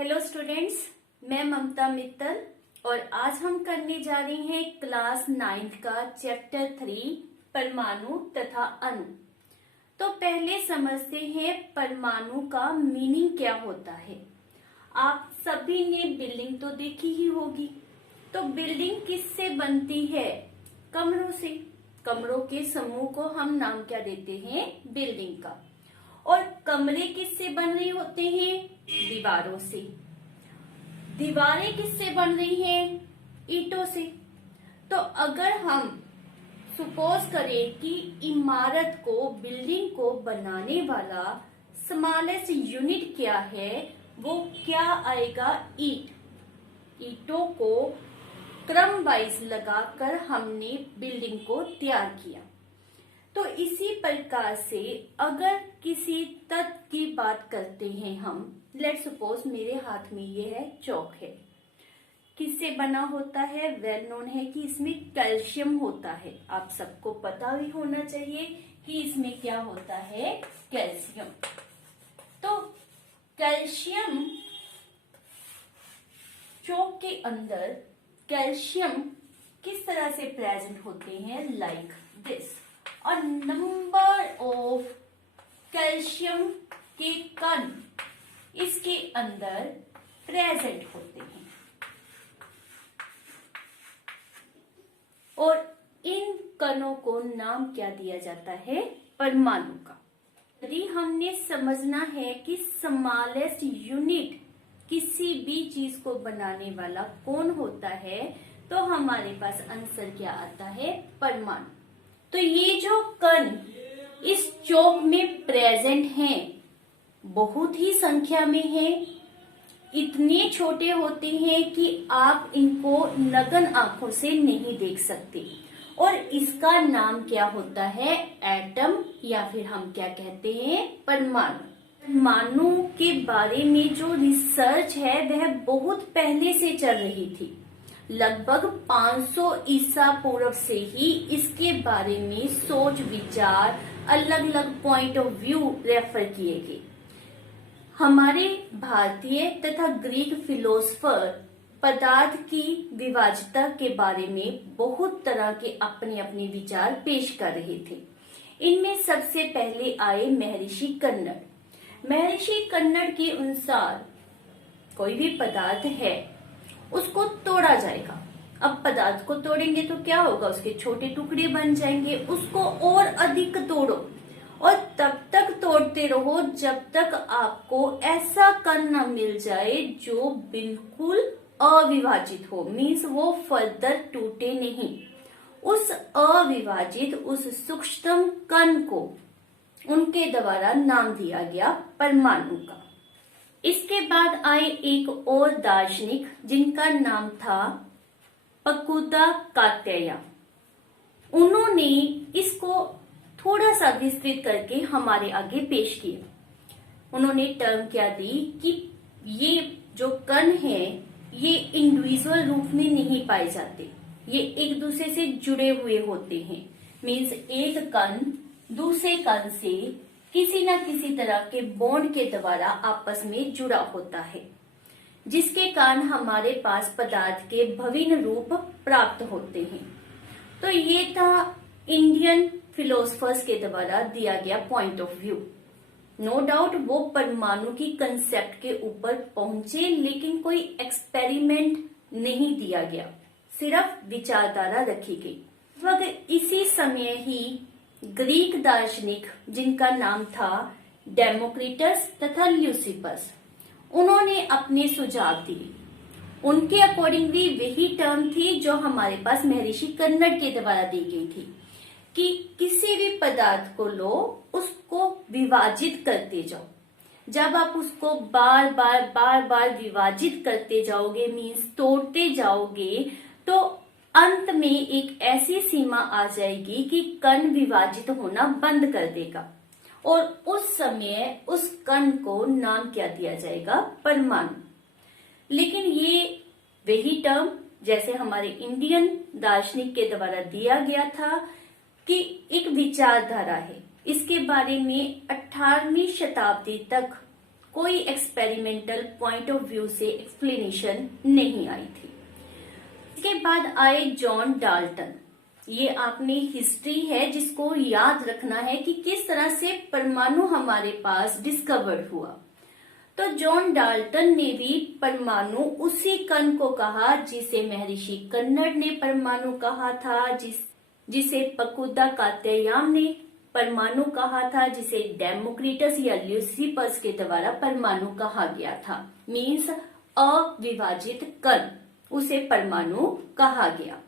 Hello students, मैं ममता मित्तल और आज हम करने जा रहे हैं क्लास 9th का चैप्टर 3 परमाणु तथा अणु। तो पहले समझते हैं परमाणु का मीनिंग क्या होता है। आप सभी ने बिल्डिंग तो देखी ही होगी। तो बिल्डिंग किससे बनती है? कमरों से। कमरों के समूह को हम नाम क्या देते हैं? बिल्डिंग का। और कमरे किससे बन रहे होते हैं? दीवारों से। दीवारें किससे बन रही हैं? ईंटों से। तो अगर हम सपोज करें कि इमारत को, बिल्डिंग को बनाने वाला स्मॉलेस्ट यूनिट क्या है, वो क्या आएगा? ईंट। ईंटों को क्रम वाइज लगाकर हमने बिल्डिंग को तैयार किया। तो इसी प्रकार से अगर किसी तत्व की बात करते हैं हम, लेट सपोज मेरे हाथ में ये है चौक है। किससे बना होता है? वेल नोन है कि इसमें कैल्शियम होता है। आप सबको पता भी होना चाहिए कि इसमें क्या होता है? कैल्शियम। तो कैल्शियम, चौक के अंदर कैल्शियम किस तरह से प्रेजेंट होते हैं? Like this. और नंबर ऑफ कैल्शियम के कण इसके अंदर प्रेजेंट होते हैं और इन कणों को नाम क्या दिया जाता है? परमाणु का। यदि हमने समझना है कि स्मॉलेस्ट यूनिट किसी भी चीज को बनाने वाला कौन होता है, तो हमारे पास आंसर क्या आता है? परमाणु। तो ये जो कण इस चौक में प्रेजेंट हैं, बहुत ही संख्या में हैं। इतने छोटे होते हैं कि आप इनको नग्न आंखों से नहीं देख सकते। और इसका नाम क्या होता है? एटम, या फिर हम क्या कहते हैं? परमाणु। परमाणु के बारे में जो रिसर्च है वह बहुत पहले से चल रही थी। लगभग 500 ईसा पूर्व से ही इसके बारे में सोच विचार, अलग अलग पॉइंट ऑफ व्यू रेफर किए गए। हमारे भारतीय तथा ग्रीक फिलोसफर पदार्थ की विभाज्यता के बारे में बहुत तरह के अपने अपने विचार पेश कर रहे थे। इनमें सबसे पहले आए महर्षि कन्नड़। महर्षि कन्नड़ के अनुसार कोई भी पदार्थ है उसको तोड़ा जाएगा। अब पदार्थ को तोड़ेंगे तो क्या होगा? उसके छोटे टुकड़े बन जाएंगे। उसको और अधिक तोड़ो और तब तक तोड़ते रहो जब तक आपको ऐसा कण न मिल जाए जो बिल्कुल अविभाजित हो, मीन्स वो फर्दर टूटे नहीं। उस अविभाजित, उस सूक्ष्म कण को उनके द्वारा नाम दिया गया परमाणु का। इसके बाद आए एक और दार्शनिक जिनका नाम था पकुदा कात्यायन। उन्होंने इसको थोड़ा सा विस्तृत करके हमारे आगे पेश किया। उन्होंने टर्म क्या दी कि ये जो कण है ये इंडिविजुअल रूप में नहीं पाए जाते, ये एक दूसरे से जुड़े हुए होते हैं। मीन्स एक कण दूसरे कण से किसी न किसी तरह के बॉन्ड के द्वारा आपस में जुड़ा होता है, जिसके कारण हमारे पास पदार्थ के भविन्न रूप प्राप्त होते हैं। तो ये था इंडियन फिलोसफर्स के द्वारा दिया गया point of view. No doubt वो परमाणु की कंसेप्ट के ऊपर पहुंचे, लेकिन कोई एक्सपेरिमेंट नहीं दिया गया, सिर्फ विचारधारा रखी गई। वक्त इसी समय ही ग्रीक दार्शनिक जिनका नाम था डेमोक्रिटस तथा ल्यूसिपस, उन्होंने अपने सुझाव दिए। उनके अकॉर्डिंगली वही टर्म थी जो हमारे पास महर्षि कन्नड़ के द्वारा दी गई थी कि किसी भी पदार्थ को लो, उसको विभाजित करते जाओ। जब आप उसको बार बार विभाजित करते जाओगे, मीन्स तोड़ते जाओगे, तो अंत में एक ऐसी सीमा आ जाएगी कि कण विभाजित होना बंद कर देगा और उस समय उस कण को नाम क्या दिया जाएगा? परमाणु। लेकिन ये वही टर्म जैसे हमारे इंडियन दार्शनिक के द्वारा दिया गया था कि एक विचारधारा है, इसके बारे में 18वीं शताब्दी तक कोई एक्सपेरिमेंटल पॉइंट ऑफ व्यू से एक्सप्लेनेशन नहीं आई थी। इसके बाद आए जॉन डाल्टन। ये आपने हिस्ट्री है जिसको याद रखना है कि किस तरह से परमाणु हमारे पास डिस्कवर्ड हुआ। तो जॉन डाल्टन ने भी परमाणु उसी कण को कहा जिसे महर्षि कन्नड़ ने परमाणु कहा था, जिसे पकुदा कात्यायान ने परमाणु कहा था, जिसे डेमोक्रिटस या ल्यूसिपस के द्वारा परमाणु कहा गया था। मीन्स अविभाजित कण, उसे परमाणु कहा गया।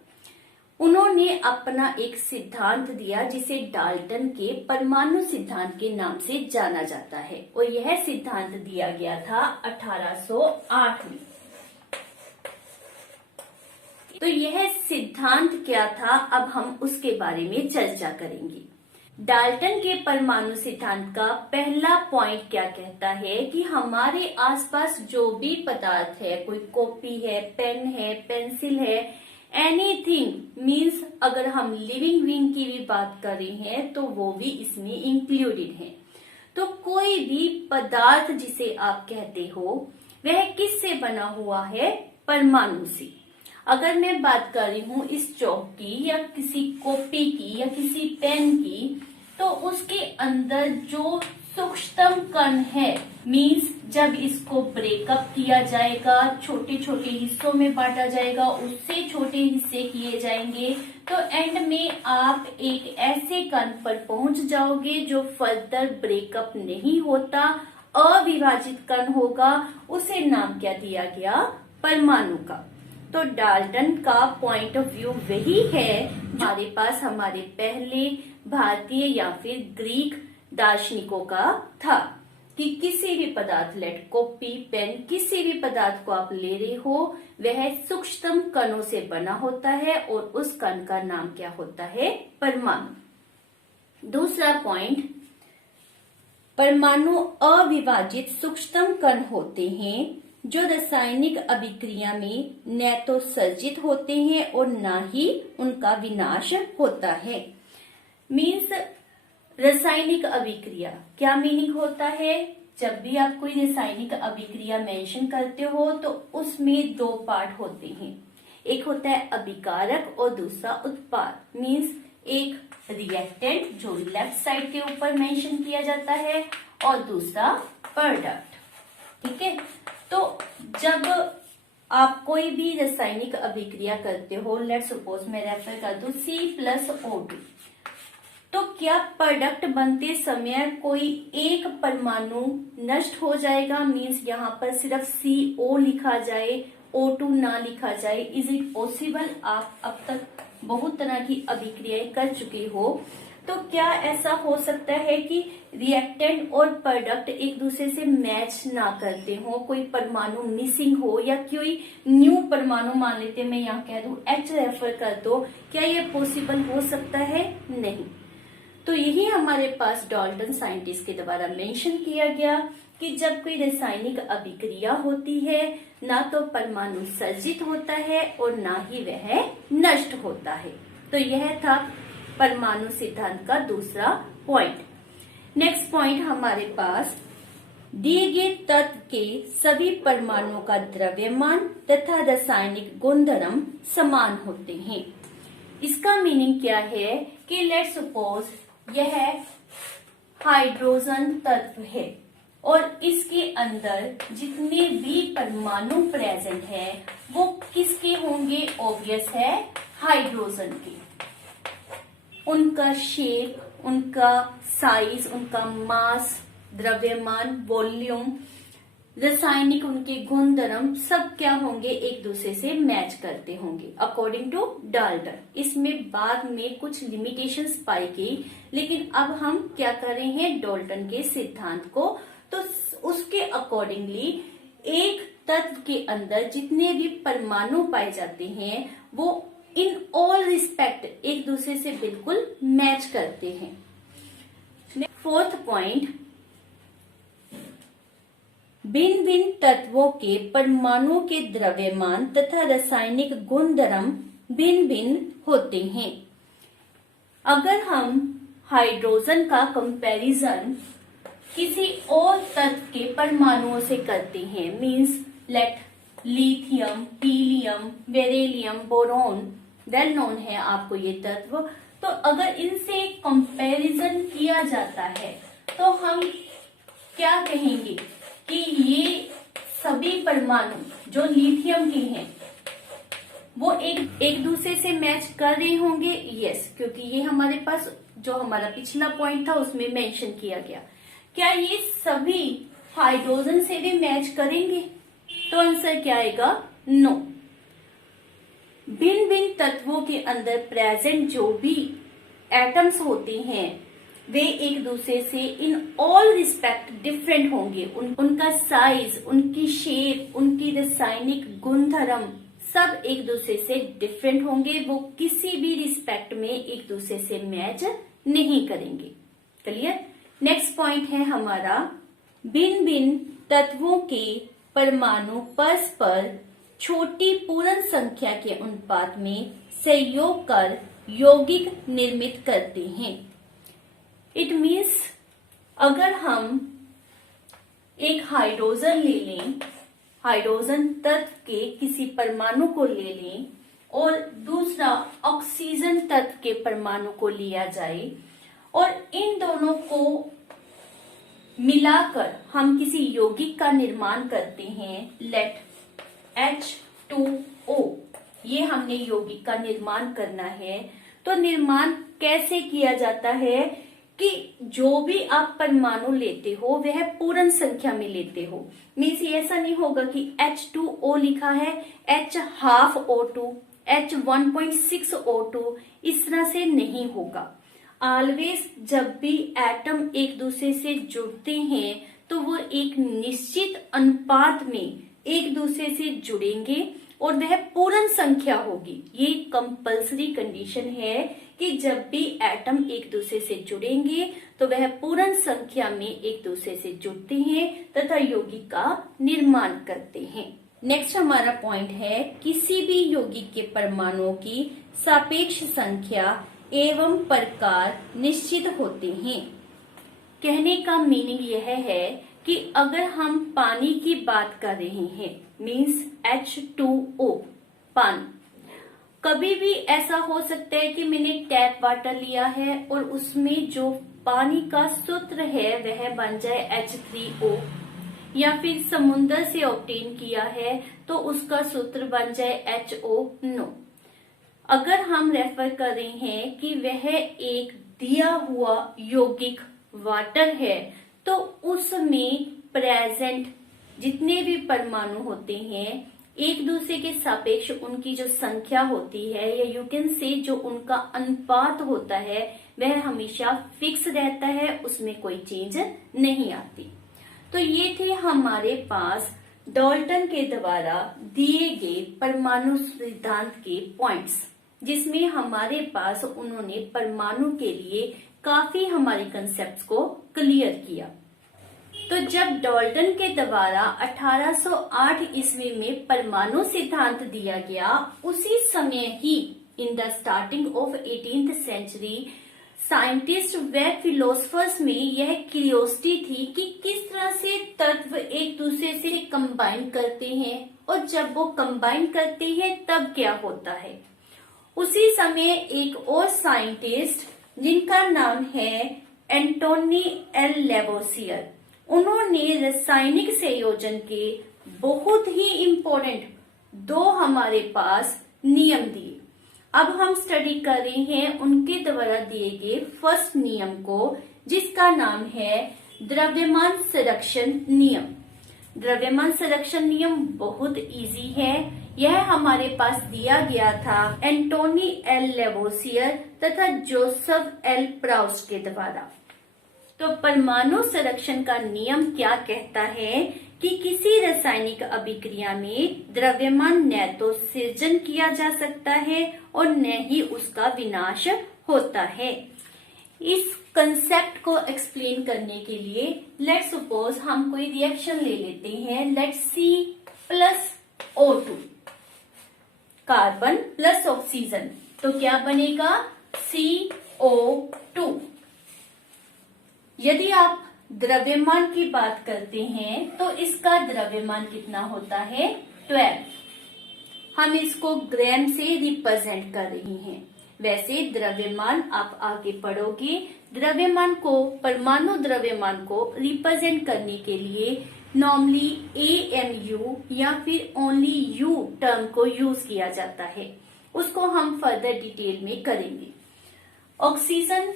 उन्होंने अपना एक सिद्धांत दिया जिसे डाल्टन के परमाणु सिद्धांत के नाम से जाना जाता है, और यह सिद्धांत दिया गया था 1808 में। तो यह सिद्धांत क्या था, अब हम उसके बारे में चर्चा करेंगे। डाल्टन के परमाणु सिद्धांत का पहला पॉइंट क्या कहता है कि हमारे आसपास जो भी पदार्थ है, कोई कॉपी है, पेन है, पेंसिल है, एनीथिंग मीन्स अगर हम लिविंग बीइंग की भी बात कर रहे हैं तो वो भी इसमें इंक्लूडेड है। तो कोई भी पदार्थ जिसे आप कहते हो वह किससे बना हुआ है, परमाणु से। अगर मैं बात कर रही हूँ इस चौक की या किसी कॉपी की या किसी पेन की, तो उसके अंदर जो सूक्ष्मतम कण है, मीन्स जब इसको ब्रेकअप किया जाएगा, छोटे छोटे हिस्सों में बांटा जाएगा, उससे छोटे हिस्से किए जाएंगे, तो एंड में आप एक ऐसे कण पर पहुंच जाओगे जो फर्दर ब्रेकअप नहीं होता, अविभाजित कण होगा। उसे नाम क्या दिया गया, परमाणु का। तो डाल्टन का पॉइंट ऑफ व्यू वही है हमारे पास हमारे पहले भारतीय या फिर ग्रीक दार्शनिकों का था कि किसी भी पदार्थ, लेट कॉपी, पेन, किसी भी पदार्थ को आप ले रहे हो वह सूक्ष्मतम कणों से बना होता है और उस कण का नाम क्या होता है, परमाणु। दूसरा पॉइंट, परमाणु अविभाजित सूक्ष्मतम कण होते हैं जो रासायनिक अभिक्रिया में न तो सर्जित होते हैं और न ही उनका विनाश होता है। मीन्स रासायनिक अभिक्रिया क्या मीनिंग होता है, जब भी आप कोई रासायनिक अभिक्रिया मेंशन करते हो तो उसमें दो पार्ट होते हैं, एक होता है अभिकारक और दूसरा उत्पाद। मीन्स एक रिएक्टेंट जो लेफ्ट साइड के ऊपर मेंशन किया जाता है और दूसरा प्रोडक्ट। ठीक है, तो जब आप कोई भी रासायनिक अभिक्रिया करते हो, लेट्स सपोज मैं रेफर कर दूं C+O2, तो क्या प्रोडक्ट बनते समय कोई एक परमाणु नष्ट हो जाएगा, मीन्स यहाँ पर सिर्फ CO लिखा जाए, O2 ना लिखा जाए? Is it possible? आप अब तक बहुत तरह की अभिक्रियाएं कर चुके हो, तो क्या ऐसा हो सकता है कि रिएक्टेंट और प्रोडक्ट एक दूसरे से मैच ना करते हो, कोई परमाणु मिसिंग हो या कोई न्यू परमाणु, मान लेते मैं यहाँ कह दूं H रेफर कर दो, क्या ये पॉसिबल हो सकता है? नहीं। तो यही हमारे पास डाल्टन साइंटिस्ट के द्वारा मेंशन किया गया कि जब कोई रासायनिक अभिक्रिया होती है ना तो परमाणु सर्जित होता है और ना ही वह नष्ट होता है। तो यह था परमाणु सिद्धांत का दूसरा पॉइंट। नेक्स्ट पॉइंट हमारे पास, दिए गए तत्व के सभी परमाणुओं का द्रव्यमान तथा रासायनिक गुणधर्म समान होते हैं। इसका मीनिंग क्या है कि लेट्स सपोज यह हाइड्रोजन तत्व है और इसके अंदर जितने भी परमाणु प्रेजेंट है वो किसके होंगे? ऑब्वियस है हाइड्रोजन के। उनका शेप, उनका साइज, उनका मास, द्रव्यमान, वॉल्यूम, रासायनिक उनके गुणधर्म सब क्या होंगे? एक दूसरे से मैच करते होंगे अकॉर्डिंग टू डाल्टन। इसमें बाद में कुछ लिमिटेशंस पाई गई, लेकिन अब हम क्या कर रहे हैं? डाल्टन के सिद्धांत को, तो उसके अकॉर्डिंगली एक तत्व के अंदर जितने भी परमाणु पाए जाते हैं वो इन ऑल रिस्पेक्ट एक दूसरे से बिल्कुल मैच करते हैं। फोर्थ पॉइंट, भिन्न भिन्न तत्वों के परमाणुओं के द्रव्यमान तथा रासायनिक गुणधर्म भिन्न भिन्न होते हैं। अगर हम हाइड्रोजन का कंपैरिजन किसी और तत्व के परमाणुओं से करते हैं, means let lithium, helium, beryllium, boron, well known है आपको ये तत्व। तो अगर इनसे कंपैरिजन किया जाता है तो हम क्या कहेंगे कि ये सभी परमाणु जो लिथियम के हैं वो एक दूसरे से मैच कर रहे होंगे। यस, क्योंकि ये हमारे पास जो हमारा पिछला पॉइंट था उसमें मेंशन किया गया। क्या ये सभी हाइड्रोजन से भी मैच करेंगे? तो आंसर क्या आएगा? नो। भिन्न भिन्न तत्वों के अंदर प्रेजेंट जो भी एटम्स होते हैं वे एक दूसरे से इन ऑल रिस्पेक्ट डिफरेंट होंगे। उनका साइज, उनकी शेप, उनकी रासायनिक गुणधर्म सब एक दूसरे से डिफरेंट होंगे। वो किसी भी रिस्पेक्ट में एक दूसरे से मैच नहीं करेंगे। क्लियर? नेक्स्ट पॉइंट है हमारा, भिन्न भिन्न तत्वों के परमाणु परस्पर छोटी पूर्ण संख्या के अनुपात में सहयोग कर यौगिक निर्मित करते हैं। इट मीन्स अगर हम एक हाइड्रोजन ले लें, हाइड्रोजन तत्व के किसी परमाणु को ले लें और दूसरा ऑक्सीजन तत्व के परमाणु को लिया जाए और इन दोनों को मिलाकर हम किसी यौगिक का निर्माण करते हैं, लेट H2O, ये हमने यौगिक का निर्माण करना है। तो निर्माण कैसे किया जाता है कि जो भी आप परमाणु लेते हो वह पूर्ण संख्या में लेते हो। मीन्स ऐसा नहीं होगा कि H2O लिखा है, H12O2, H1.6O2, इस तरह से नहीं होगा। ऑलवेज जब भी एटम एक दूसरे से जुड़ते हैं तो वो एक निश्चित अनुपात में एक दूसरे से जुड़ेंगे और वह पूर्ण संख्या होगी। ये कंपल्सरी कंडीशन है कि जब भी एटम एक दूसरे से जुड़ेंगे तो वह पूर्ण संख्या में एक दूसरे से जुड़ते हैं तथा यौगिक का निर्माण करते हैं। नेक्स्ट हमारा पॉइंट है, किसी भी यौगिक के परमाणुओं की सापेक्ष संख्या एवं प्रकार निश्चित होते हैं। कहने का मीनिंग यह है कि अगर हम पानी की बात कर रहे हैं, मीन्स H2O, पानी, कभी भी ऐसा हो सकता है कि मैंने टैप वाटर लिया है और उसमें जो पानी का सूत्र है वह बन जाए H3O, या फिर समुद्र से ऑब्टेन किया है तो उसका सूत्र बन जाए HO। अगर हम रेफर कर रहे हैं कि वह एक दिया हुआ यौगिक वाटर है तो उसमें प्रेजेंट जितने भी परमाणु होते हैं एक दूसरे के सापेक्ष उनकी जो संख्या होती है या यू कैन से जो उनका अनुपात होता है वह हमेशा फिक्स रहता है, उसमें कोई चेंज नहीं आती। तो ये थे हमारे पास डाल्टन के द्वारा दिए गए परमाणु सिद्धांत के पॉइंट्स, जिसमें हमारे पास उन्होंने परमाणु के लिए काफी हमारे कंसेप्ट्स को क्लियर किया। तो जब डाल्टन के द्वारा 1808 ईस्वी में परमाणु सिद्धांत दिया गया, उसी समय ही in the starting of 18th century scientist व फिलोसफर्स में यह क्यूरियोसिटी थी कि किस तरह से तत्व एक दूसरे से कंबाइन करते हैं और जब वो कंबाइन करते हैं तब क्या होता है। उसी समय एक और साइंटिस्ट जिनका नाम है एंटोनी एल लेवोसियर, उन्होंने रासायनिक संयोजन के बहुत ही इम्पोर्टेंट 2 हमारे पास नियम दिए। अब हम स्टडी कर रहे हैं उनके द्वारा दिए गए फर्स्ट नियम को, जिसका नाम है द्रव्यमान संरक्षण नियम। द्रव्यमान संरक्षण नियम बहुत इजी है। यह हमारे पास दिया गया था एंटोनी एल लेवोसियर तथा जोसेफ एल प्राउस्ट के द्वारा। तो परमाणु संरक्षण का नियम क्या कहता है कि किसी रासायनिक अभिक्रिया में द्रव्यमान न तो सृजन किया जा सकता है और न ही उसका विनाश होता है। इस कंसेप्ट को एक्सप्लेन करने के लिए लेट्स सपोज हम कोई रिएक्शन ले लेते हैं, let's C+O2, carbon plus oxygen, तो क्या बनेगा CO2। यदि आप द्रव्यमान की बात करते हैं तो इसका द्रव्यमान कितना होता है 12। हम इसको ग्राम से रिप्रेजेंट कर रही हैं। वैसे द्रव्यमान आप आगे पढ़ोगे, द्रव्यमान को, परमाणु द्रव्यमान को रिप्रेजेंट करने के लिए नॉर्मली AMU या फिर ओनली U टर्म को यूज किया जाता है। उसको हम फर्दर डिटेल में करेंगे। ऑक्सीजन,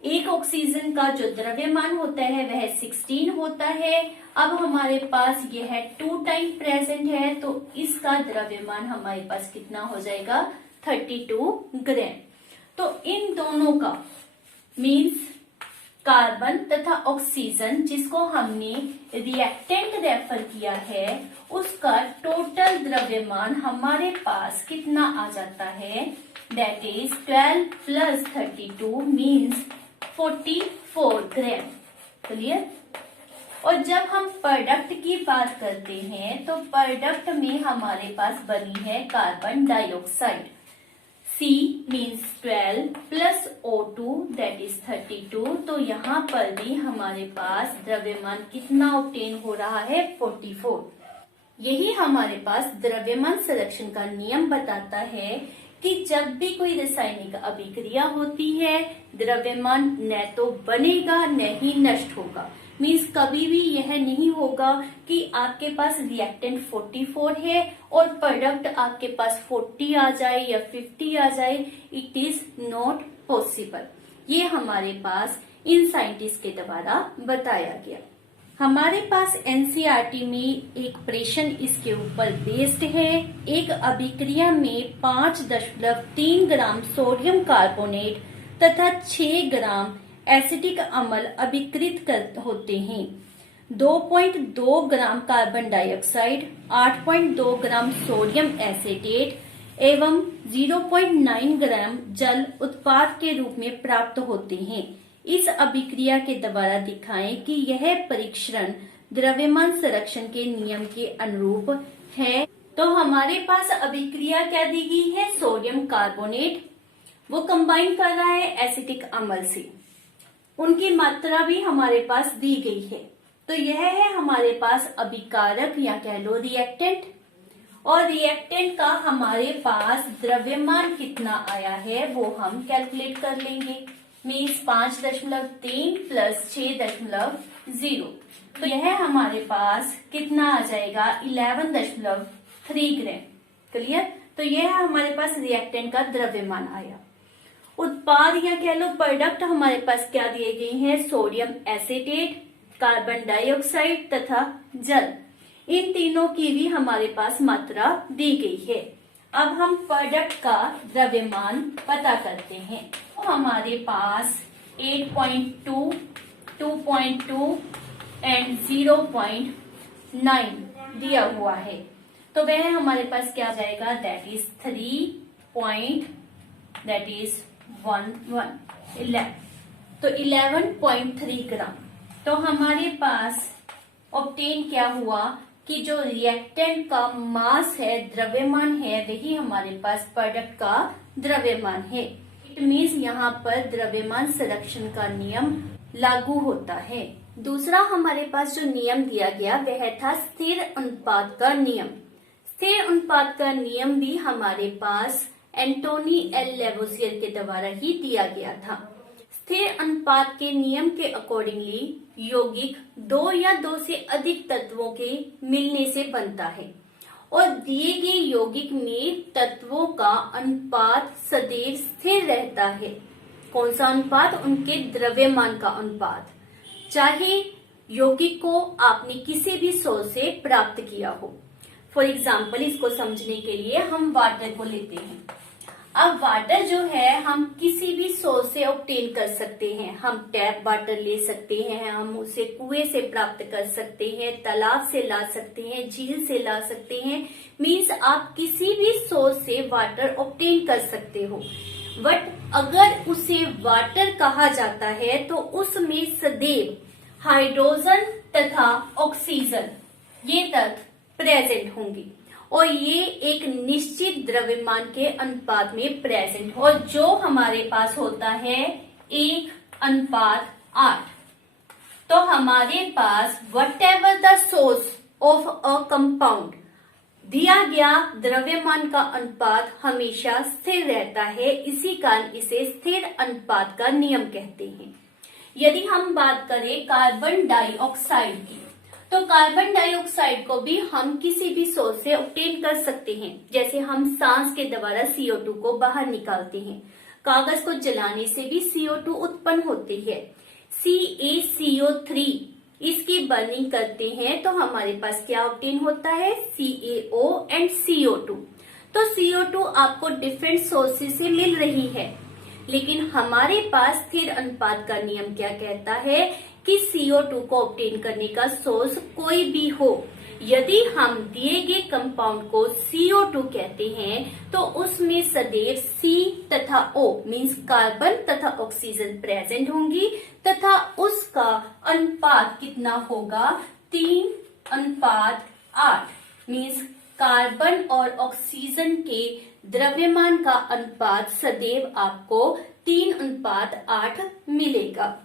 एक ऑक्सीजन का जो द्रव्यमान होता है वह 16 होता है। अब हमारे पास यह 2 टाइम प्रेजेंट है तो इसका द्रव्यमान हमारे पास कितना हो जाएगा 32 ग्राम। तो इन दोनों का मीन्स कार्बन तथा ऑक्सीजन जिसको हमने रिएक्टेंट रेफर किया है उसका टोटल द्रव्यमान हमारे पास कितना आ जाता है, that is 12 plus 32 means 44 gram. Clear. और जब हम प्रोडक्ट की बात करते हैं तो प्रोडक्ट में हमारे पास बनी है carbon dioxide. C means 12 plus O2 that is 32। तो यहाँ पर भी हमारे पास द्रव्यमान कितना ऑब्टेन हो रहा है 44। यही हमारे पास द्रव्यमान संरक्षण का नियम बताता है कि जब भी कोई रासायनिक अभिक्रिया होती है द्रव्यमान न तो बनेगा न ही नष्ट होगा। मीन्स कभी भी यह नहीं होगा कि आपके पास रिएक्टेंट 44 है और प्रोडक्ट आपके पास 40 आ जाए या 50 आ जाए। It is not possible. ये हमारे पास इन साइंटिस्ट के द्वारा बताया गया। हमारे पास एनसीईआरटी में एक प्रश्न इसके ऊपर बेस्ड है। एक अभिक्रिया में 5.3 ग्राम सोडियम कार्बोनेट तथा 6 ग्राम एसिटिक अम्ल अभिकृत होते हैं। 2.2 gram carbon dioxide, 8.2 gram sodium acetate एवं 0.9 ग्राम जल उत्पाद के रूप में प्राप्त होते हैं। इस अभिक्रिया के द्वारा दिखाएं कि यह परीक्षण द्रव्यमान संरक्षण के नियम के अनुरूप है। तो हमारे पास अभिक्रिया क्या दी गई है, सोडियम कार्बोनेट, वो कंबाइन कर रहा है एसिटिक अम्ल से। उनकी मात्रा भी हमारे पास दी गई है। तो यह है हमारे पास अभिकारक या कह लो रिएक्टेंट। और रिएक्टेंट का हमारे पास द्रव्यमान कितना आया है वो हम कैलकुलेट कर लेंगे। Means 5.3 plus 6.0। तो यह हमारे पास कितना आ जाएगा 11.3 ग्राम। क्लियर। तो यह हमारे पास रिएक्टेंट का द्रव्यमान आया। उत्पाद या कह लो प्रोडक्ट हमारे पास क्या दिए गए हैं, सोडियम एसिटेट, कार्बन डाइऑक्साइड तथा जल। इन तीनों की भी हमारे पास मात्रा दी गई है। अब हम प्रोडक्ट का द्रव्यमान पता करते हैं। तो हमारे पास 8.2, 2.2 एंड 0.9 दिया हुआ है। तो वह हमारे पास क्या जाएगा, दैट इज 11 तो 11.3 ग्राम। तो हमारे पास ऑब्टेन क्या हुआ कि जो रिएक्टेंट का मास है, द्रव्यमान है, वही हमारे पास प्रोडक्ट का द्रव्यमान है। इट मीन्स यहाँ पर द्रव्यमान संरक्षण का नियम लागू होता है। दूसरा हमारे पास जो नियम दिया गया वह था स्थिर अनुपात का नियम। स्थिर अनुपात का नियम भी हमारे पास एंटोनी एल लेवोसियर के द्वारा ही दिया गया था। स्थिर अनुपात के नियम के अकॉर्डिंगली यौगिक 2 या 2 से अधिक तत्वों के मिलने से बनता है और दिए गए यौगिक में तत्वों का अनुपात सदैव स्थिर रहता है। कौन सा अनुपात, उनके द्रव्यमान का अनुपात, चाहे यौगिक को आपने किसी भी सोर्स से प्राप्त किया हो। फॉर एग्जाम्पल इसको समझने के लिए हम वाटर को लेते हैं। अब वाटर जो है हम किसी भी सोर्स से ऑब्टेन कर सकते हैं। हम टैप वाटर ले सकते हैं, हम उसे कुएं से प्राप्त कर सकते हैं, तालाब से ला सकते हैं, झील से ला सकते हैं। मीन्स आप किसी भी सोर्स से वाटर ऑब्टेन कर सकते हो। बट अगर उसे वाटर कहा जाता है तो उसमें सदैव हाइड्रोजन तथा ऑक्सीजन ये तत्व प्रेजेंट होंगे और ये एक निश्चित द्रव्यमान के अनुपात में प्रेजेंट और जो हमारे पास होता है 1:8। तो हमारे पास whatever the source of a compound, दिया गया द्रव्यमान का अनुपात हमेशा स्थिर रहता है, इसी कारण इसे स्थिर अनुपात का नियम कहते हैं। यदि हम बात करें कार्बन डाइऑक्साइड की, तो कार्बन डाइऑक्साइड को भी हम किसी भी सोर्स से ऑब्टेन कर सकते हैं। जैसे हम सांस के द्वारा CO2 को बाहर निकालते हैं, कागज को जलाने से भी CO2 उत्पन्न होती है। CaCO3 इसकी बर्निंग करते हैं तो हमारे पास क्या ऑब्टेन होता है, CaO एंड CO2। तो CO2 आपको डिफरेंट सोर्सेज से मिल रही है, लेकिन हमारे पास स्थिर अनुपात का नियम क्या कहता है कि CO2 को ऑब्टेन करने का सोर्स कोई भी हो। यदि हम दिए गए कंपाउंड को CO2 कहते हैं तो उसमें सदैव C तथा O मीन्स कार्बन तथा ऑक्सीजन प्रेजेंट होंगी तथा उसका अनुपात कितना होगा, 3:8 मीन्स कार्बन और ऑक्सीजन के द्रव्यमान का अनुपात सदैव आपको 3:8 मिलेगा।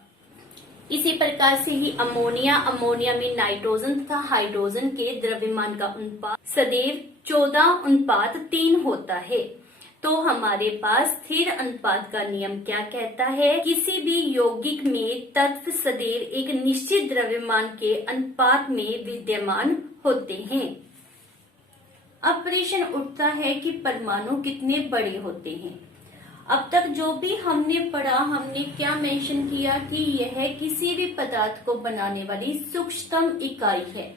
इसी प्रकार से ही अमोनिया में नाइट्रोजन तथा हाइड्रोजन के द्रव्यमान का अनुपात सदैव 14:3 होता है। तो हमारे पास स्थिर अनुपात का नियम क्या कहता है, किसी भी यौगिक में तत्व सदैव एक निश्चित द्रव्यमान के अनुपात में विद्यमान होते हैं। अब प्रश्न उठता है कि परमाणु कितने बड़े होते हैं। अब तक जो भी हमने पढ़ा, हमने क्या मेंशन किया कि यह किसी भी पदार्थ को बनाने वाली सूक्ष्मतम इकाई है।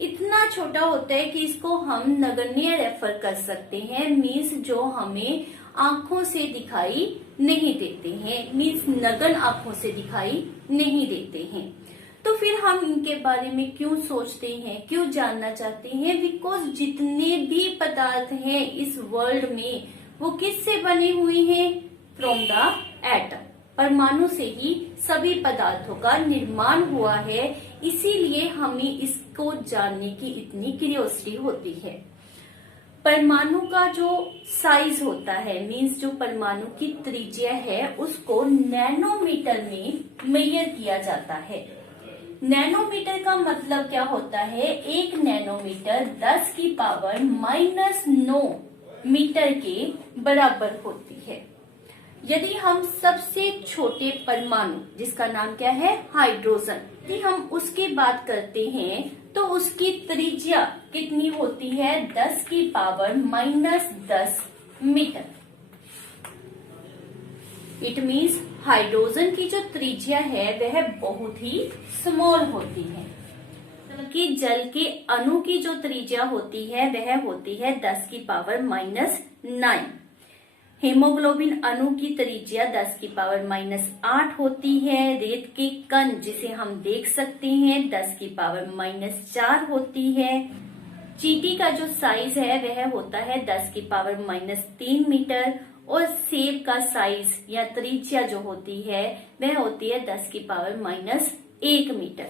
इतना छोटा होता है कि इसको हम नगण्य रेफर कर सकते हैं, मीन्स जो हमें आंखों से दिखाई नहीं देते हैं, मीन्स नगन आंखों से दिखाई नहीं देते हैं। तो फिर हम इनके बारे में क्यों सोचते हैं, क्यों जानना चाहते हैं, बिकॉज जितने भी पदार्थ हैं इस वर्ल्ड में वो किससे बने हुए हैं, फ्रॉम द एटम, परमाणु से ही सभी पदार्थों का निर्माण हुआ है। इसीलिए हमें इसको जानने की इतनी क्यूरियोसिटी होती है। परमाणु का जो साइज होता है, मीन्स जो परमाणु की त्रिज्या है, उसको नैनोमीटर में मेजर किया जाता है। नैनोमीटर का मतलब क्या होता है, 1 नैनोमीटर 10⁻⁻9 मीटर के बराबर होती है। यदि हम सबसे छोटे परमाणु, जिसका नाम क्या है, हाइड्रोजन, यदि हम उसकी बात करते हैं तो उसकी त्रिज्या कितनी होती है, 10⁻⁻10 मीटर। इट मीन्स हाइड्रोजन की जो त्रिज्या है वह बहुत ही स्मॉल होती है, जबकि जल के अणु की जो त्रिज्या होती है वह होती है 10⁻⁹। हीमोग्लोबिन अणु की त्रिज्या 10⁻⁸ होती है। रेत के कण जिसे हम देख सकते हैं 10⁻⁻4 होती है। चींटी का जो साइज है वह होता है 10⁻⁻3 मीटर और सेब का साइज या त्रिज्या जो होती है वह होती है 10⁻⁻1 मीटर।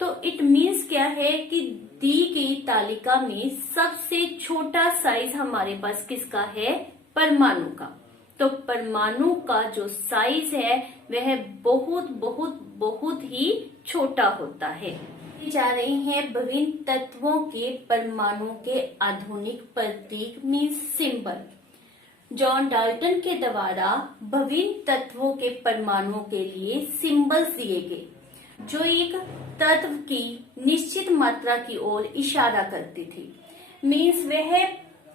तो इट मीन्स क्या है कि दी गई तालिका में सबसे छोटा साइज हमारे पास किसका है, परमाणु का। तो परमाणु का जो साइज है वह बहुत बहुत बहुत ही छोटा होता है। जा रहे हैं विभिन्न तत्वों के परमाणु के आधुनिक प्रतीक मीन्स सिंबल। जॉन डाल्टन के द्वारा विभिन्न तत्वों के परमाणुओं के लिए सिंबल्स दिए गए, जो एक तत्व की निश्चित मात्रा की ओर इशारा करते थे। मीन्स वह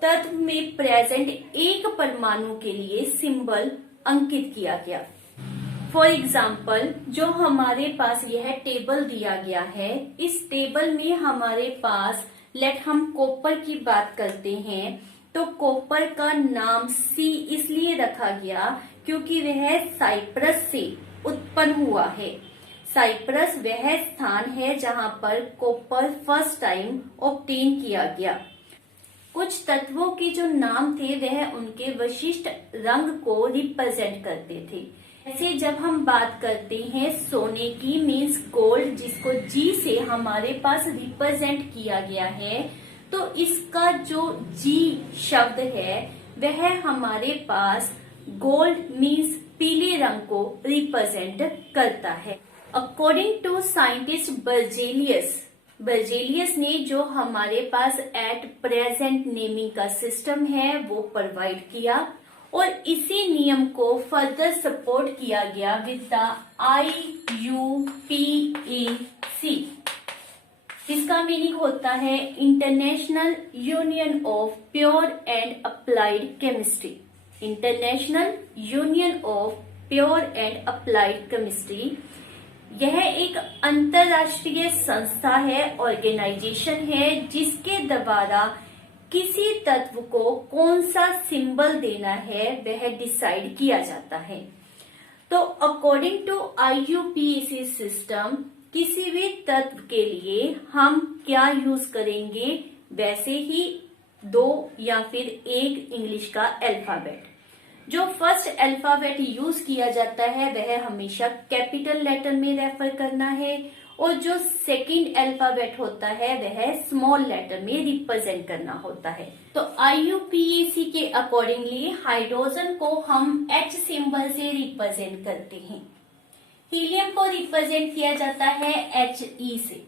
तत्व में प्रेजेंट एक परमाणु के लिए सिंबल अंकित किया गया। फॉर एग्जाम्पल, जो हमारे पास यह टेबल दिया गया है, इस टेबल में हमारे पास लेट हम कॉपर की बात करते हैं तो कॉपर का नाम C इसलिए रखा गया क्योंकि वह साइप्रस से उत्पन्न हुआ है। साइप्रस वह स्थान है जहां पर कॉपर फर्स्ट टाइम ऑब्टेन किया गया। कुछ तत्वों के जो नाम थे वह उनके विशिष्ट रंग को रिप्रेजेंट करते थे। ऐसे जब हम बात करते हैं सोने की मीन्स गोल्ड, जिसको G से हमारे पास रिप्रेजेंट किया गया है, तो इसका जो G शब्द है वह हमारे पास गोल्ड मीन्स पीले रंग को रिप्रेजेंट करता है। अकॉर्डिंग टू साइंटिस्ट बर्जेलियस ने जो हमारे पास एट प्रेजेंट नेमिंग का सिस्टम है वो प्रोवाइड किया, और इसी नियम को फर्दर सपोर्ट किया गया विद द IUPAC, जिसका मीनिंग होता है international union of pure and applied chemistry. International union of pure and applied chemistry, यह एक अंतरराष्ट्रीय संस्था है, ऑर्गेनाइजेशन है, जिसके द्वारा किसी तत्व को कौन सा सिंबल देना है वह डिसाइड किया जाता है। तो अकॉर्डिंग टू IUPAC सिस्टम, किसी भी तत्व के लिए हम क्या यूज करेंगे, वैसे ही 2 या फिर 1 इंग्लिश का अल्फाबेट। जो फर्स्ट अल्फाबेट यूज किया जाता है वह हमेशा कैपिटल लेटर में रेफर करना है, और जो सेकंड अल्फाबेट होता है वह स्मॉल लेटर में रिप्रेजेंट करना होता है। तो IUPAC के अकॉर्डिंगली हाइड्रोजन को हम H सिंबल से रिप्रेजेंट करते हैं। हीलियम को रिप्रेजेंट किया जाता है HE से,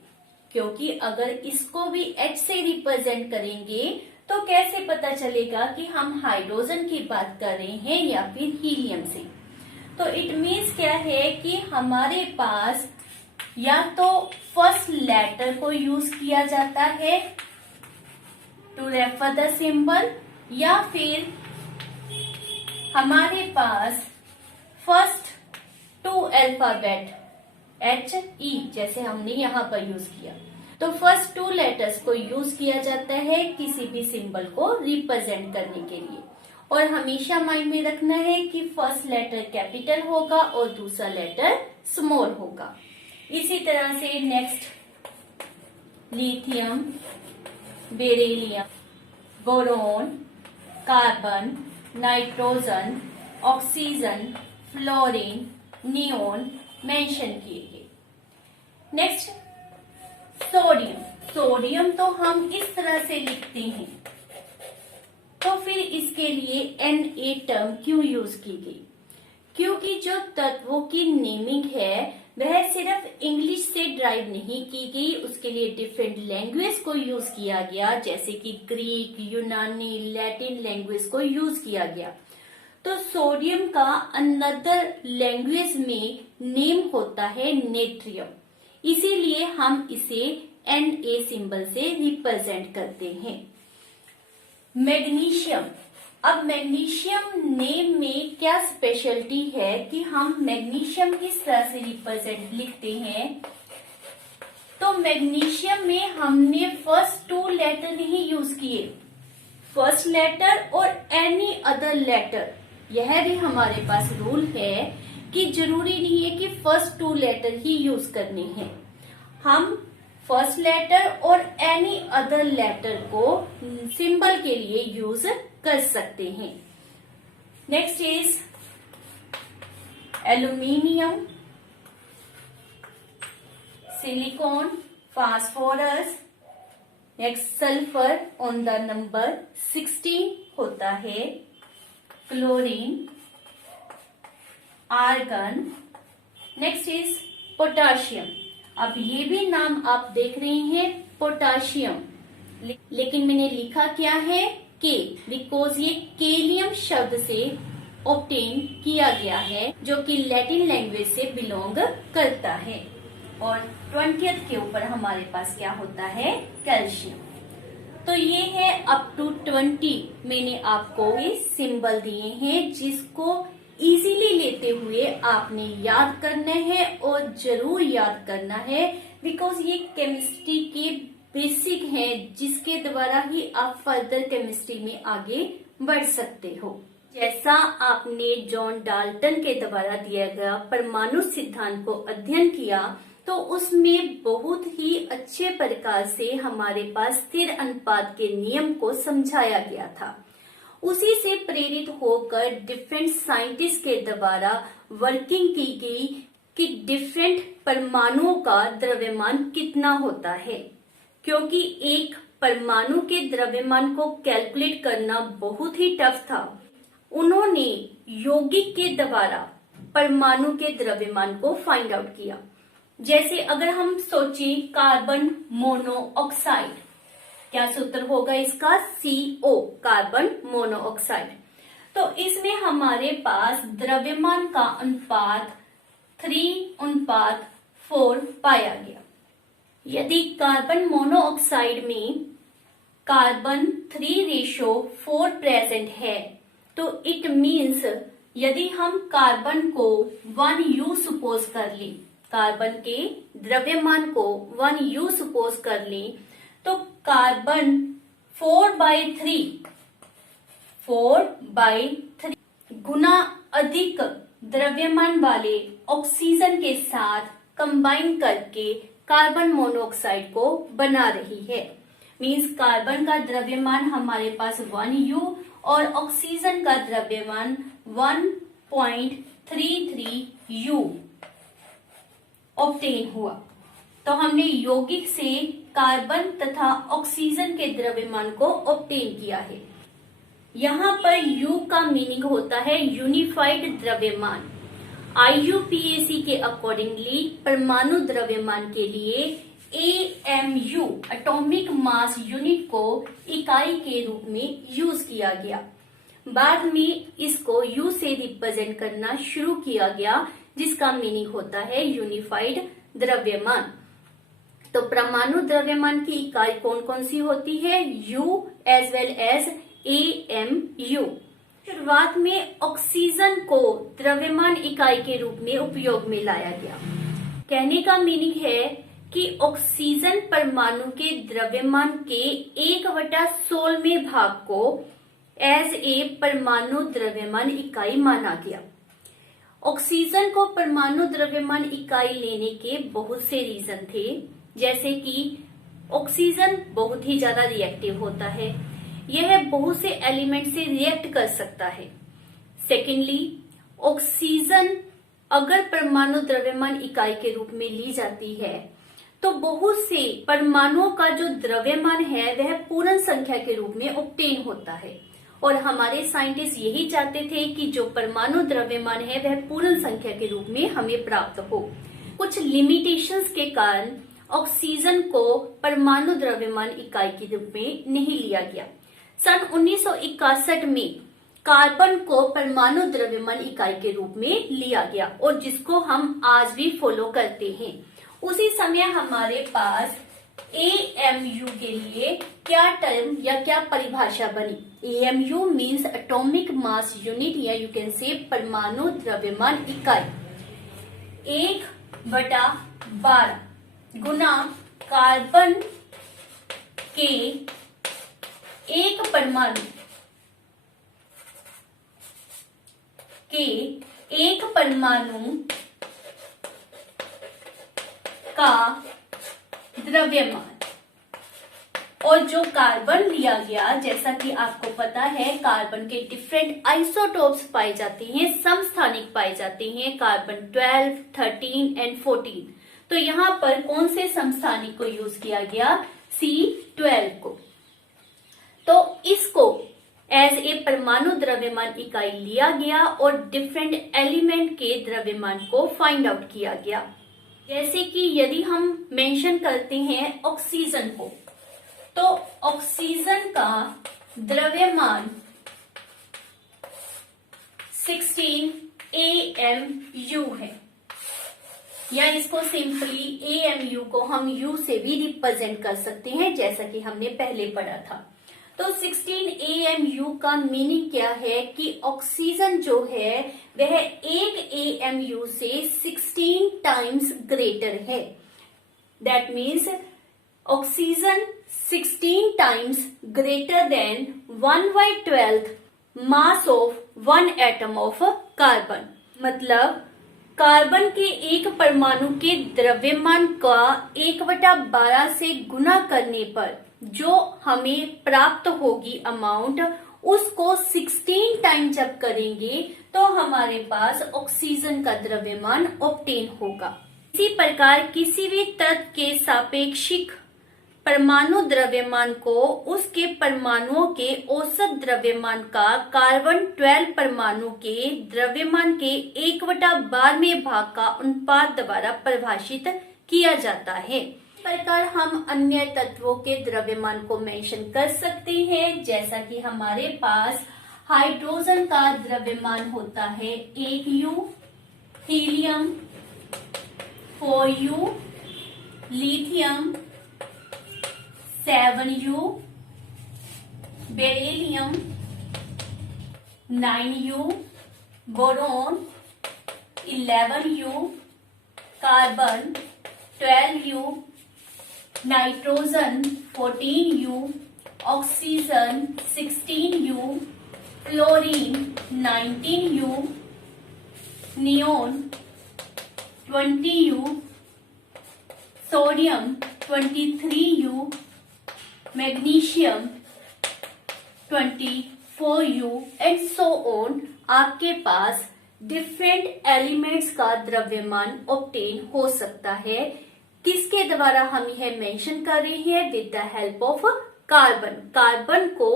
क्योंकि अगर इसको भी H से रिप्रेजेंट करेंगे तो कैसे पता चलेगा कि हम हाइड्रोजन की बात कर रहे हैं या फिर हीलियम से। तो इट मीन्स क्या है कि हमारे पास या तो फर्स्ट लेटर को यूज किया जाता है टू रेफर द सिंबल, या फिर हमारे पास फर्स्ट 2 अल्फाबेट HE जैसे हमने यहाँ पर यूज किया, तो फर्स्ट 2 लेटर्स को यूज किया जाता है किसी भी सिंबल को रिप्रेजेंट करने के लिए। और हमेशा माइंड में रखना है कि फर्स्ट लेटर कैपिटल होगा और दूसरा लेटर स्मॉल होगा। इसी तरह से next lithium, beryllium, boron, carbon, nitrogen, oxygen, fluorine, neon mention किए गए। Next sodium. सोडियम तो हम इस तरह से लिखते हैं, तो फिर इसके लिए Na टर्म क्यों यूज की गई? क्योंकि जो तत्वों की नेमिंग है वह सिर्फ इंग्लिश से ड्राइव नहीं की गई, उसके लिए डिफरेंट लैंग्वेज को यूज किया गया, जैसे कि ग्रीक, यूनानी, लैटिन लैंग्वेज को यूज किया गया। तो सोडियम का अनदर लैंग्वेज में नेम होता है नेट्रियम, इसीलिए हम इसे Na सिंबल से रिप्रेजेंट करते हैं। मैग्नीशियम। अब मैग्नीशियम नेम में क्या स्पेशलिटी है कि हम मैग्नीशियम किस तरह से रिप्रेजेंट लिखते हैं। तो मैग्नीशियम में हमने फर्स्ट 2 लेटर नहीं यूज किए, फर्स्ट लेटर और एनी अदर लेटर। यह भी हमारे पास रूल है कि जरूरी नहीं है कि फर्स्ट 2 लेटर ही यूज करने हैं, हम फर्स्ट लेटर और एनी अदर लेटर को सिंबल के लिए यूज कर सकते हैं। Next is aluminium, silicon, phosphorus, next sulphur on the number 16 होता है, chlorine, argon. Next is potassium. अब ये भी नाम आप देख रहे हैं पोटाशियम, लेकिन मैंने लिखा क्या है के, बिकॉज ये केलियम शब्द से ऑब्टेन किया गया है, जो कि लैटिन लैंग्वेज से बिलोंग करता है। और 20th के ऊपर हमारे पास क्या होता है, कैल्शियम। तो ये है अप टू 20 मैंने आपको ये सिंबल दिए हैं, जिसको इजीली लेते हुए आपने याद करना है, और जरूर याद करना है, बिकॉज ये केमिस्ट्री के बेसिक हैं, जिसके द्वारा ही आप फर्दर केमिस्ट्री में आगे बढ़ सकते हो। जैसा आपने जॉन डाल्टन के द्वारा दिया गया परमाणु सिद्धांत को अध्ययन किया, तो उसमें बहुत ही अच्छे प्रकार से हमारे पास स्थिर अनुपात के नियम को समझाया गया था। उसी से प्रेरित होकर डिफरेंट साइंटिस्ट के द्वारा वर्किंग की गई कि डिफरेंट परमाणुओं का द्रव्यमान कितना होता है, क्योंकि एक परमाणु के द्रव्यमान को कैलकुलेट करना बहुत ही टफ था। उन्होंने यौगिक के द्वारा परमाणु के द्रव्यमान को फाइंड आउट किया, जैसे अगर हम सोचें कार्बन मोनोऑक्साइड, क्या सूत्र होगा इसका? CO, carbon monoxide. तो इसमें हमारे पास द्रव्यमान का अनुपात 3:4 पाया गया। यदि कार्बन मोनोऑक्साइड में कार्बन 3:4 प्रेजेंट है तो इट मीन्स यदि हम कार्बन को 1U सपोज कर लें, कार्बन के द्रव्यमान को 1U सपोज कर लें, तो कार्बन 4/3 गुना अधिक द्रव्यमान वाले ऑक्सीजन के साथ कंबाइन करके कार्बन मोनोऑक्साइड को बना रही है। मीन्स कार्बन का द्रव्यमान हमारे पास 1U और ऑक्सीजन का द्रव्यमान 1.33U ऑब्टेन हुआ। तो हमने यौगिक से कार्बन तथा ऑक्सीजन के द्रव्यमान को ऑब्टेन किया है। यहाँ पर U का मीनिंग होता है यूनिफाइड द्रव्यमान। IUPAC के अकॉर्डिंगली परमाणु द्रव्यमान के लिए AMU एटॉमिक मास यूनिट को इकाई के रूप में यूज किया गया। बाद में इसको U से रिप्रेजेंट करना शुरू किया गया, जिसका मीनिंग होता है यूनिफाइड द्रव्यमान। तो परमाणु द्रव्यमान की इकाई कौन कौन सी होती है? U as well as AMU। शुरुआत में ऑक्सीजन को द्रव्यमान इकाई के रूप में उपयोग में लाया गया। कहने का मीनिंग है कि ऑक्सीजन परमाणु के द्रव्यमान के 1/16वें भाग को एज ए परमाणु द्रव्यमान इकाई माना गया। ऑक्सीजन को परमाणु द्रव्यमान इकाई लेने के बहुत से रीजन थे, जैसे कि ऑक्सीजन बहुत ही ज्यादा रिएक्टिव होता है, यह बहुत से एलिमेंट से रिएक्ट कर सकता है। सेकेंडली, ऑक्सीजन अगर परमाणु द्रव्यमान इकाई के रूप में ली जाती है तो बहुत से परमाणुओं का जो द्रव्यमान है वह पूर्ण संख्या के रूप में ऑब्टेन होता है, और हमारे साइंटिस्ट यही चाहते थे कि जो परमाणु द्रव्यमान है वह पूर्ण संख्या के रूप में हमें प्राप्त हो। कुछ लिमिटेशंस के कारण ऑक्सीजन को परमाणु द्रव्यमान इकाई के रूप में नहीं लिया गया। सन 1961 में कार्बन को परमाणु द्रव्यमान इकाई के रूप में लिया गया, और जिसको हम आज भी फॉलो करते हैं। उसी समय हमारे पास AMU के लिए क्या टर्म या क्या परिभाषा बनी? AMU means atomic mass unit, या यू कैन से परमाणु द्रव्यमान इकाई। 1/12 गुना कार्बन के एक परमाणु का द्रव्यमान। और जो कार्बन लिया गया, जैसा कि आपको पता है कार्बन के डिफरेंट आइसोटोप्स पाए जाते हैं, समस्थानिक पाए जाते हैं, कार्बन 12, 13 एंड 14। तो यहाँ पर कौन से समस्थानिक को यूज किया गया? C12 को। तो इसको एज ए परमाणु द्रव्यमान इकाई लिया गया और डिफरेंट एलिमेंट के द्रव्यमान को फाइंड आउट किया गया। जैसे कि यदि हम मेंशन करते हैं ऑक्सीजन को, तो ऑक्सीजन का द्रव्यमान 16 AMU है, या इसको सिंपली AMU को हम U से भी रिप्रेजेंट कर सकते हैं, जैसा कि हमने पहले पढ़ा था। तो 16 AMU का मीनिंग क्या है कि ऑक्सीजन जो है वह 1 AMU से 16 टाइम्स ग्रेटर है। That means oxygen 16 times greater than 1/12 mass of 1 atom of carbon. मतलब कार्बन के एक परमाणु के द्रव्यमान का 1/12 से गुना करने पर जो हमें प्राप्त होगी अमाउंट, उसको 16 टाइम जब करेंगे तो हमारे पास ऑक्सीजन का द्रव्यमान ऑब्टेन होगा। इसी प्रकार किसी भी तत्व के सापेक्षिक परमाणु द्रव्यमान को उसके परमाणुओं के औसत द्रव्यमान का कार्बन 12 परमाणु के द्रव्यमान के 1/12वें भाग का अनुपात द्वारा परिभाषित किया जाता है। इस प्रकार हम अन्य तत्वों के द्रव्यमान को मेंशन कर सकते हैं, जैसा कि हमारे पास हाइड्रोजन का द्रव्यमान होता है 1U, helium 4U, lithium 7U, beryllium 9U, boron 11U, carbon 12U, nitrogen 14U, oxygen 16U, fluorine 19U, neon 20U, sodium 23U, magnesium 24U and so on. आपके पास डिफरेंट एलिमेंट्स का द्रव्यमान ऑब्टेन हो सकता है। किसके द्वारा हम यह मेंशन कर रहे हैं? With the help of carbon. Carbon को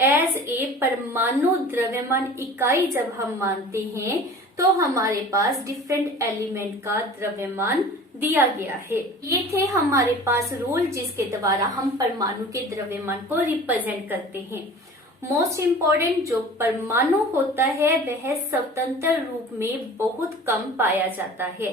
एज ए परमाणु द्रव्यमान इकाई जब हम मानते हैं तो हमारे पास डिफरेंट एलिमेंट का द्रव्यमान दिया गया है। ये थे हमारे पास रूल जिसके द्वारा हम परमाणु के द्रव्यमान को रिप्रेजेंट करते हैं। मोस्ट इम्पोर्टेंट जो परमाणु होता है वह स्वतंत्र रूप में बहुत कम पाया जाता है।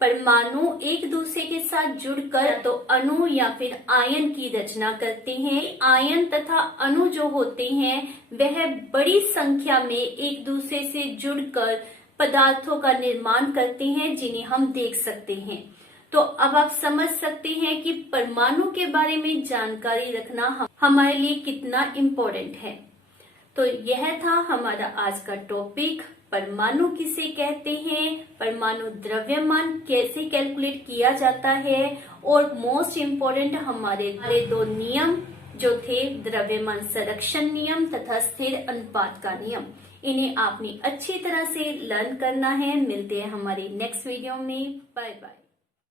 परमाणु एक दूसरे के साथ जुड़कर तो अणु या फिर आयन की रचना करते हैं। आयन तथा अणु जो होते हैं वह बड़ी संख्या में एक दूसरे से जुड़कर पदार्थों का निर्माण करते हैं जिन्हें हम देख सकते हैं। तो अब आप समझ सकते हैं कि परमाणु के बारे में जानकारी रखना हमारे लिए कितना इम्पोर्टेंट है। तो यह था हमारा आज का टॉपिक, परमाणु किसे कहते हैं, परमाणु द्रव्यमान कैसे कैलकुलेट किया जाता है, और मोस्ट इम्पोर्टेंट हमारे 2 नियम जो थे द्रव्यमान संरक्षण नियम तथा स्थिर अनुपात का नियम। इन्हें आपने अच्छी तरह से लर्न करना है। मिलते हैं हमारे नेक्स्ट वीडियो में। Bye bye.